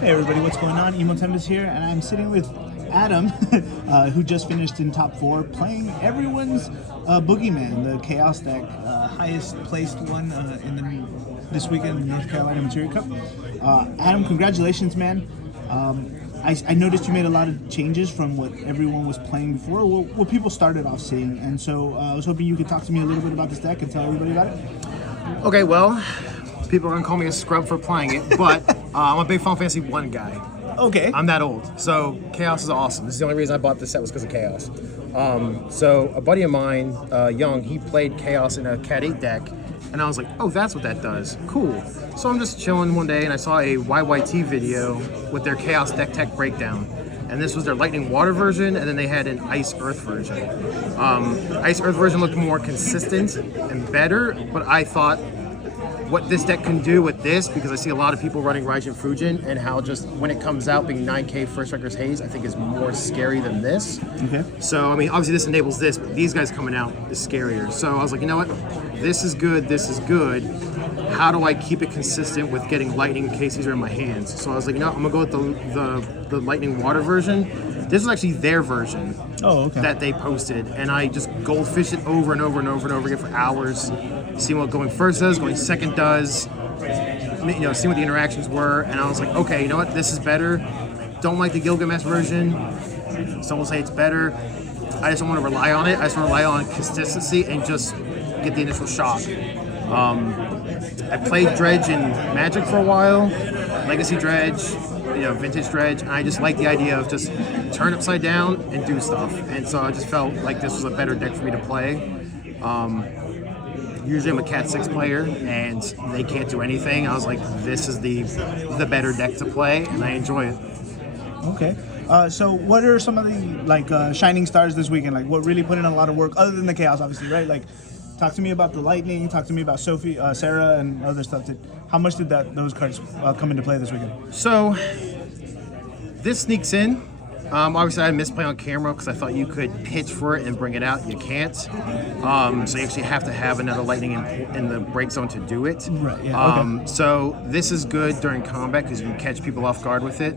Hey everybody, what's going on? Emotempest here, and I'm sitting with Adam, who just finished in top 4 playing everyone's Boogeyman, the Chaos deck, highest placed one this weekend in the North Carolina Materia Cup. Adam, congratulations, man. I noticed you made a lot of changes from what everyone was playing before, what people started off seeing, and so I was hoping you could talk to me a little bit about this deck and tell everybody about it. Okay, well, people are going to call me a scrub for playing it, but I'm a big Final Fantasy 1 guy. Okay. I'm that old, so Chaos is awesome. This is the only reason I bought this set was because of Chaos. So a buddy of mine, Young, he played Chaos in a Cat 8 deck, and I was like, oh, that's what that does. Cool. So I'm just chilling one day, and I saw a YYT video with their Chaos deck tech breakdown. And this was their Lightning Water version, and then they had an Ice Earth version. Ice Earth version looked more consistent and better, but I thought what this deck can do with this, because I see a lot of people running Raijin Fujin, and how just when it comes out being 9k First Strikers Haze, I think is more scary than this. Okay. So, I mean, obviously this enables this, but these guys coming out is scarier. So I was like, you know what? This is good, this is good. How do I keep it consistent with getting Lightning in case these are in my hands? So I was like, you know, I'm gonna go with the Lightning Water version. This was actually their version that they posted, and I just goldfished it over and over and over and over again for hours, seeing what going first does, going second does, you know, seeing what the interactions were, and I was like, okay, you know what, this is better. Don't like the Gilgamesh version. Some will say it's better. I just don't want to rely on it. I just want to rely on consistency and just get the initial shock. I played Dredge in Magic for a while, Legacy Dredge, you know, Vintage Dredge, and I just like the idea of just turn upside down and do stuff. And so I just felt like this was a better deck for me to play. Usually I'm a Cat 6 player, and they can't do anything. I was like, this is the better deck to play, and I enjoy it. Okay. So what are some of the shining stars this weekend? Like what really put in a lot of work, other than the Chaos, obviously, right? Like, talk to me about the Lightning. Talk to me about Sophie, Sarah, and other stuff. How much did those cards come into play this weekend? So this sneaks in. Obviously, I missed play on camera because I thought you could pitch for it and bring it out. You can't. So you actually have to have another Lightning in the break zone to do it. Right. Yeah. Okay. So this is good during combat because you can catch people off guard with it.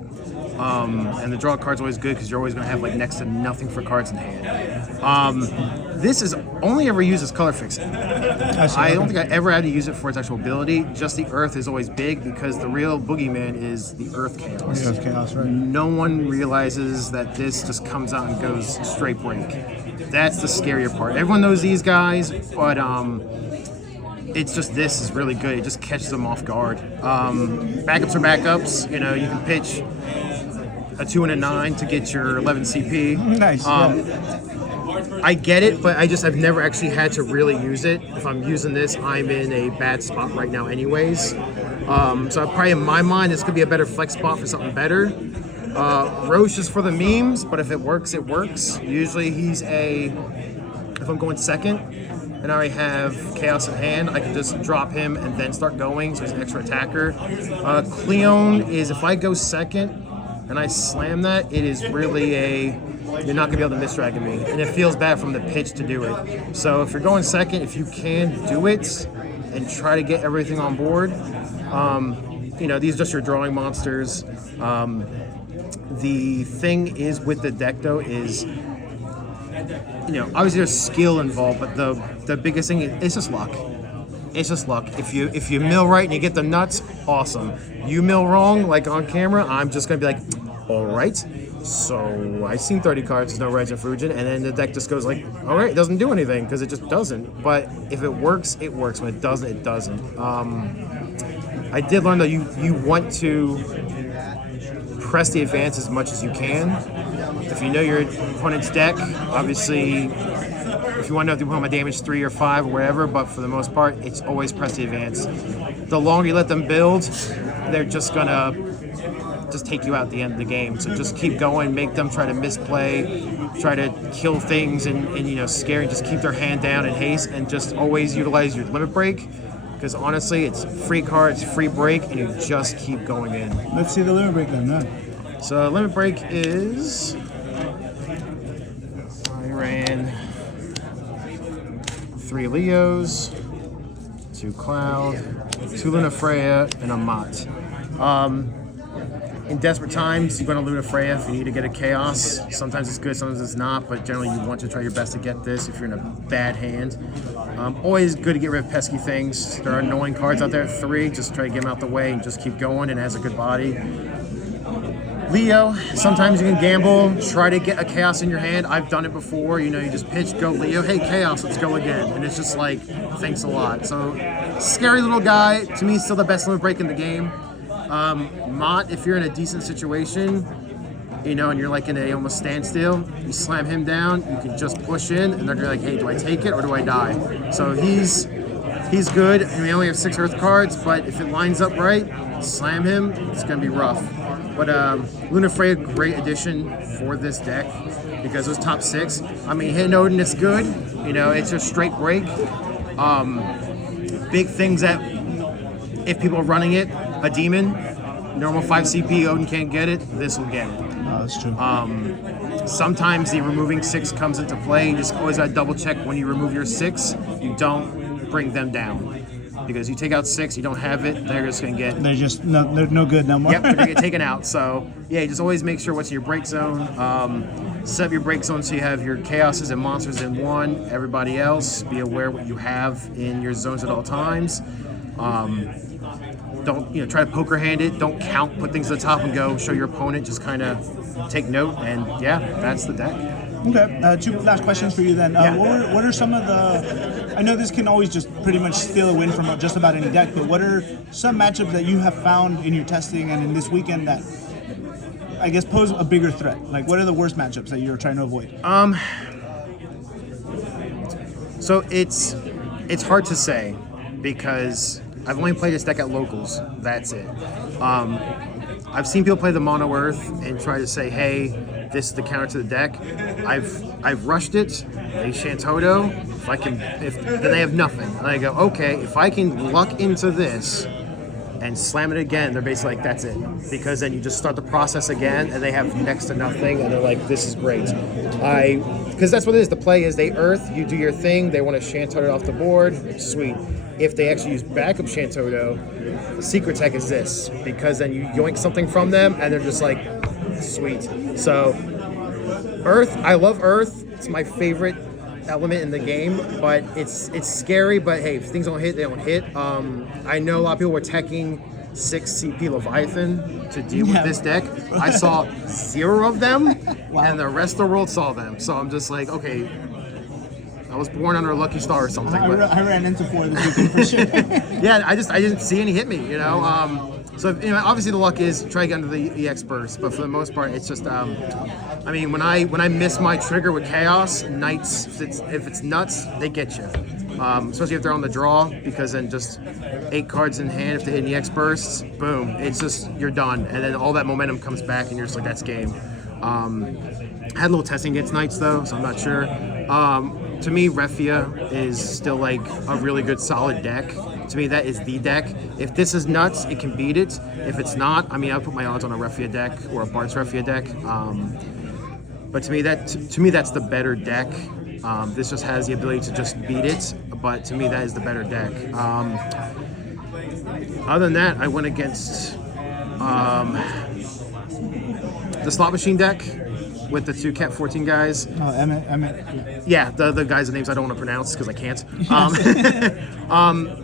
And the draw card's always good because you're always going to have like next to nothing for cards in hand. This is only ever used as color fixing. I don't think I ever had to use it for its actual ability. Just the Earth is always big because the real Boogeyman is the Earth Chaos. Earth Chaos, right. No one realizes that this just comes out and goes straight break. That's the scarier part. Everyone knows these guys, but it's just this is really good. It just catches them off guard. Backups are backups. You know, you can pitch a 2 and a 9 to get your 11 CP. Nice. I get it, but I've never actually had to really use it. If I'm using this, I'm in a bad spot right now anyways. So probably in my mind, this could be a better flex spot for something better. Roche is for the memes, but if it works, it works. Usually if I'm going second and I already have Chaos in hand, I can just drop him and then start going, so he's an extra attacker. Cleone is, if I go second and I slam that, it is really you're not going to be able to misdragon me. And it feels bad from the pitch to do it. So if you're going second, if you can do it and try to get everything on board, you know, these are just your drawing monsters. The thing is with the deck, though, is, you know, obviously there's skill involved, but the biggest thing is just luck. It's just luck. If you mill right and you get the nuts, awesome. You mill wrong, like on camera, I'm just going to be like, all right. So I've seen 30 cards, there's no Raijin Fujin, and then the deck just goes like, all right, it doesn't do anything because it just doesn't. But if it works, it works. When it doesn't, it doesn't. I did learn that you want to press the advance as much as you can. If you know your opponent's deck, obviously, if you want to know if you put my damage 3 or 5 or whatever, but for the most part, it's always press the advance. The longer you let them build, they're just gonna take you out at the end of the game. So just keep going, make them try to misplay, try to kill things and you know, scare, and just keep their hand down in haste, and just always utilize your limit break, because honestly it's free cards, free break, and you just keep going in. Let's see the limit break then. No. So limit break is, I ran 3 Leos, 2 Cloud, 2 Luna Freya, and a Mott. in desperate times, you're going to Lunafreya if you need to get a Chaos. Sometimes it's good, sometimes it's not, but generally you want to try your best to get this if you're in a bad hand. Always good to get rid of pesky things. There are annoying cards out there at 3. Just try to get them out the way and just keep going, and it has a good body. Leo, sometimes you can gamble, try to get a Chaos in your hand. I've done it before, you just pitch, go Leo, hey Chaos, let's go again. And it's just like, thanks a lot. So, scary little guy, to me still the best limit break in the game. Mott, if you're in a decent situation, and you're like in a almost standstill, you slam him down, you can just push in, and they're gonna be like, hey, do I take it or do I die? So he's good. We only have 6 Earth cards, but if it lines up right, slam him, it's gonna be rough. But Lunafreya, great addition for this deck because those top 6. I mean, Hidden Odin is good. It's just straight break. Big things that if people are running it, a demon, normal 5 CP, Odin can't get it. This will get it. Oh, that's true. Sometimes the removing 6 comes into play. You just always gotta double check when you remove your 6, you don't bring them down. Because you take out 6, you don't have it, they're just gonna get. They're no good no more. Yep, they're gonna get taken out. So yeah, you just always make sure what's in your break zone. Set up your break zone so you have your chaoses and monsters in one. Everybody else, be aware what you have in your zones at all times. Don't try to poker hand it. Don't count, put things at the top and go. Show your opponent. Just kind of take note, and yeah, that's the deck. Okay, 2 last questions for you then. What are some of the? I know this can always just pretty much steal a win from just about any deck, but what are some matchups that you have found in your testing and in this weekend that I guess pose a bigger threat? Like, what are the worst matchups that you're trying to avoid? So it's hard to say because I've only played this deck at locals. That's it. I've seen people play the Mono Earth and try to say, hey, this is the counter to the deck. I've rushed it. They Shantoto. Then they have nothing. And I go, okay, if I can luck into this and slam it again, they're basically like, that's it. Because then you just start the process again, and they have next to nothing, and they're like, this is great. Because that's what it is. The play is they Earth, you do your thing. They want to Shantoto it off the board. Sweet. If they actually use backup Shantoto, the secret tech is this. Because then you yoink something from them, and they're just like, sweet. So Earth, I love Earth. It's my favorite element in the game, but it's scary. But hey, if things don't hit, they don't hit. I know a lot of people were teching 6 CP Leviathan to deal with this deck. I saw 0 of them, and the rest of the world saw them. So I'm just like, okay, I was born under a lucky star or something. I ran into 4 this weekend for sure. Yeah, I didn't see any hit me. So obviously the luck is try to get under the EX burst, but for the most part, it's just. I mean, when I miss my trigger with Chaos, Knights, if it's nuts, they get you. Especially if they're on the draw, because then just 8 cards in hand, if they hit an EX bursts, boom, it's just, you're done. And then all that momentum comes back, and you're just like, that's game. I had a little testing against Knights, though, so I'm not sure. To me, Refia is still like a really good, solid deck. To me, that is the deck. If this is nuts, it can beat it. If it's not, I mean, I'll put my odds on a Refia deck or a Bart's Refia deck. But to me, that's the better deck. This just has the ability to just beat it. But to me, that is the better deck. Other than that, I went against the slot machine deck with the 2 Cat 14 guys. Oh, Emmett. Yeah, the guys' names I don't want to pronounce because I can't.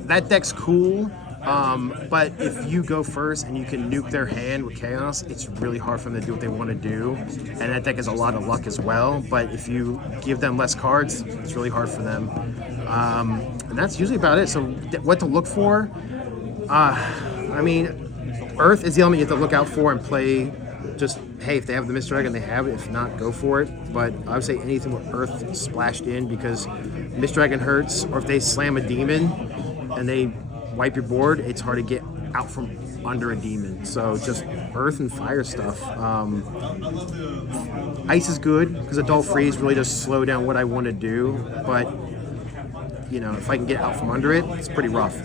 That deck's cool. But if you go first and you can nuke their hand with Chaos, it's really hard for them to do what they want to do. And that deck has a lot of luck as well. But if you give them less cards, it's really hard for them. And that's usually about it. So what to look for? I mean, Earth is the element you have to look out for and play. Just, hey, if they have the Mist Dragon, they have it. If not, go for it. But I would say anything with Earth splashed in, because Mist Dragon hurts, or if they slam a demon and they wipe your board, it's hard to get out from under a demon. So just Earth and Fire stuff. Ice is good because Adult Freeze really does slow down what I want to do, but if I can get out from under it, it's pretty rough.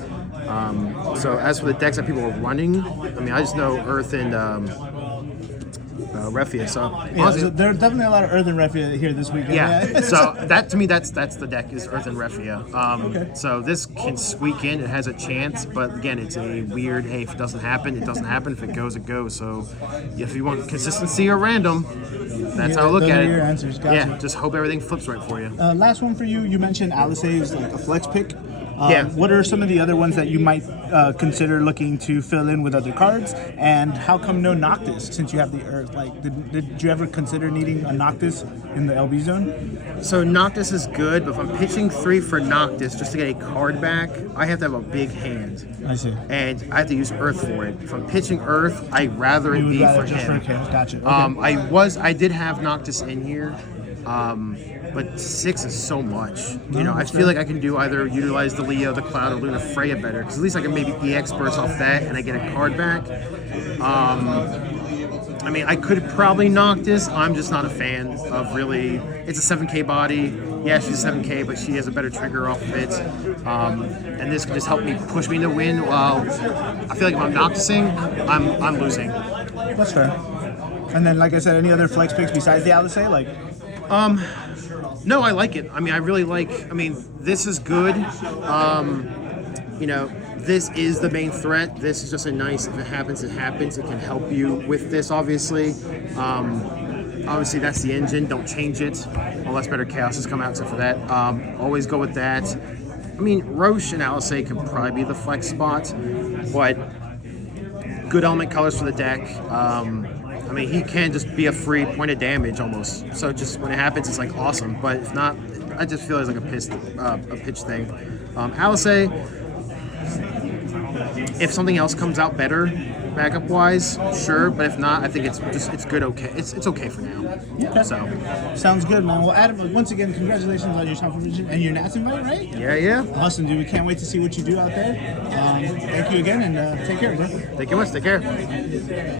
So as for the decks that people are running, I mean, I just know Earth and Refia. So Yeah, honestly, so there are definitely a lot of Earth and Refia here this weekend. yeah. So that to me, that's the deck is Earth and Refia. Okay. So this can squeak in. It has a chance, but again, it's a weird. Hey, if it doesn't happen, it doesn't happen. If it goes, it goes. So if you want consistency or random, that's how I look those at are it. your answers. Gotcha. Yeah, just hope everything flips right for you. Last one for you. You mentioned Alice is like a flex pick. Yeah. What are some of the other ones that you might consider looking to fill in with other cards? And how come no Noctis since you have the Earth? Like, did you ever consider needing a Noctis in the LB zone? So Noctis is good, but if I'm pitching 3 for Noctis just to get a card back, I have to have a big hand. I see. And I have to use Earth for it. If I'm pitching Earth, I'd rather it You would be rather for just him. for chaos. Gotcha. Okay. I did have Noctis in here, but 6 is so much. You know, I that's feel fair. like I can do either utilize the Leo, the Cloud, or Luna Freya better, because at least I can maybe EX burst off that and I get a card back. I mean, I could probably Noctis. I'm just not a fan of really. It's a 7K body. Yeah, she's a 7K, but she has a better trigger off of it. And this could just help me push me to win. While I feel like if I'm Noctising, I'm losing. That's fair. And then, like I said, any other flex picks besides the Alice? Like, No, I like it. I mean, I really like. I mean, this is good. You know, this is the main threat. This is just a nice. If it happens, it happens. It can help you with this, obviously. Obviously, that's the engine. Don't change it unless better chaoses come out. Except for that, always go with that. I mean, Roche and Alice can probably be the flex spot, but good element colors for the deck. I mean, he can just be a free point of damage almost. So just when it happens, it's like awesome. But if not, I just feel it's like a pitch thing. Alice, if something else comes out better, backup wise, sure. But if not, I think it's good. Okay, it's okay for now. okay. So Sounds good, man. Well, Adam, once again, congratulations on your top position and your Nats invite, right? yeah. Awesome, dude. We can't wait to see what you do out there. Thank you again, and take care, bro. Thank you much. Take care.